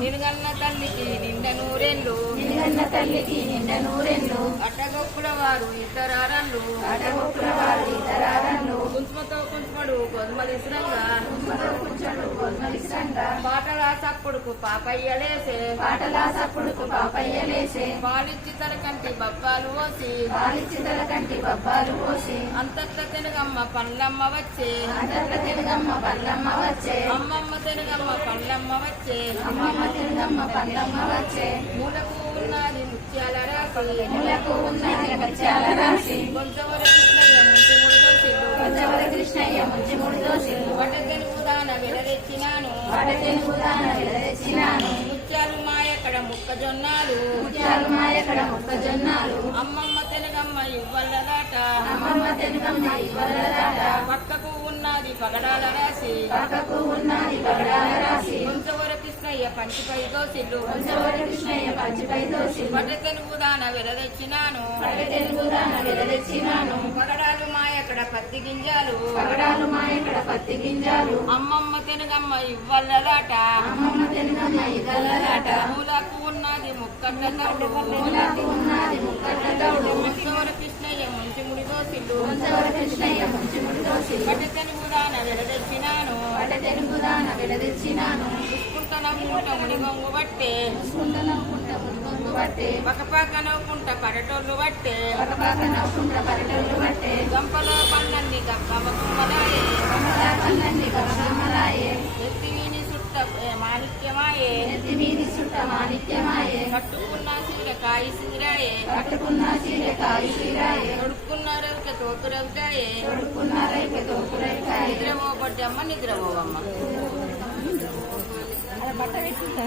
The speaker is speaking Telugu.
నిలుగన్న తల్లికి నిండ నూరెళ్ళు నిలుగన్న తల్లికి నిండ నూరెళ్ళు అట్టగొప్పుల వారు ఇతరారళ్ళు అటగొప్పుల వారు ఇతరాలను కుంచుమతో కుంచుమడు గొంతుమలిసిరంగా కూర్చోడు గోధుమలిసంగా పాటల చప్పుడుకు పాపయ్యలేసే పాటల సప్పుడుకు పాపయ్యలేసే పాలిచ్చి తలకంటి బబ్బాలు పోసి పాలిచ్చితల కంటి బబ్బాలు పోసి అంతట్ల తెనుగమ్మ పండ్లమ్మ వచ్చే అంతట్ల తెలుగమ్మ పల్లమ్మ వచ్చే అమ్మమ్మ తెనుగమ్మ పండ్లమ్మ వచ్చే అమ్మమ్మ తెలుగమ్మ పల్లమ్మ వచ్చే మూలకు ఉన్నది ముత్యాల రాసి ములకు ఉన్నది ముత్యాల రాశి కొంచెవర కృష్ణయ్య ముంచి ముడిదోసిల్లు కొంచెవర కృష్ణయ్య ముంచి ముడి దోషులు వట తెలుగుదాన విడదెచ్చినాను వాడ తెలుగుదాన తెచ్చినాను ముత్యాలు మాయక్కడ ముక్కజొన్నాలు ముత్యాలు మాయకడ మొక్కజొన్నాలు అమ్మమ్మ తెనుగమ్మ ఇవ్వల్లదాట అమ్మమ్మ తెలుగమ్మ ఇవ్వలదాట పక్కకు ఉన్నది పగడాల రాసి పక్కకు ఉన్నది పగడాల రాశి కొంచెవర కృష్ణయ్య పంచిపై దోసిల్లు కొంచెవర కృష్ణయ్య పచ్చిపై దోషి వట తెలుగుదాన విడదెచ్చినాను వాడ తెలుగుదాన తెచ్చినాను పగడాలు మాయక్కడ పత్తి గింజాలు పగడాలు మాయకడ పత్తి గింజాలు అమ్మమ్మ తెనుగమ్మ ఇవ్వల్లదాట అమ్మమ్మ తెలుగమ్మ ఇవ్వలదాట మూలకు ఉన్నది ముక్కట్ల తౌడు ములకు ఉన్నది ముక్కట్ల తౌడు కొంచెవర కృష్ణయ్య ముంచి ముడి దోసిల్లు కొంచెవర కృష్ణయ్య ముంచి ముడి దోషి వట తెలుగుదాన విడదెచ్చినాను వాడ తెలుగుదాన తెచ్చినాను కుంట నవ్వుకుంట మునిగొంగు బట్టే కుంట మునిగొంగు బట్టే పక్కపక్క నవ్వుకుంట పడటోళ్ళు బట్టే పక్కపక్క నవ్వుకుంట పరిటలు బట్టే గంపలో పన్నన్ని గమ్మలాయే కమలా పల్లండి గమగమలాయే ఎత్తివీని చుట్ట మాణిక్యమాయే ఎత్తి మీది చుట్ట మాణిక్యమాయే కట్టుకున్న సీర కాయి సీరాయే కట్టుకున్న చీర కాయి చీరాయే తొడుక్కున్న రవిక తోకు రవికాయే తొడుక్కున్న రైక తోపురైకాయే నిద్రపోబడ్డమ్మ నిద్రపోవమ్మ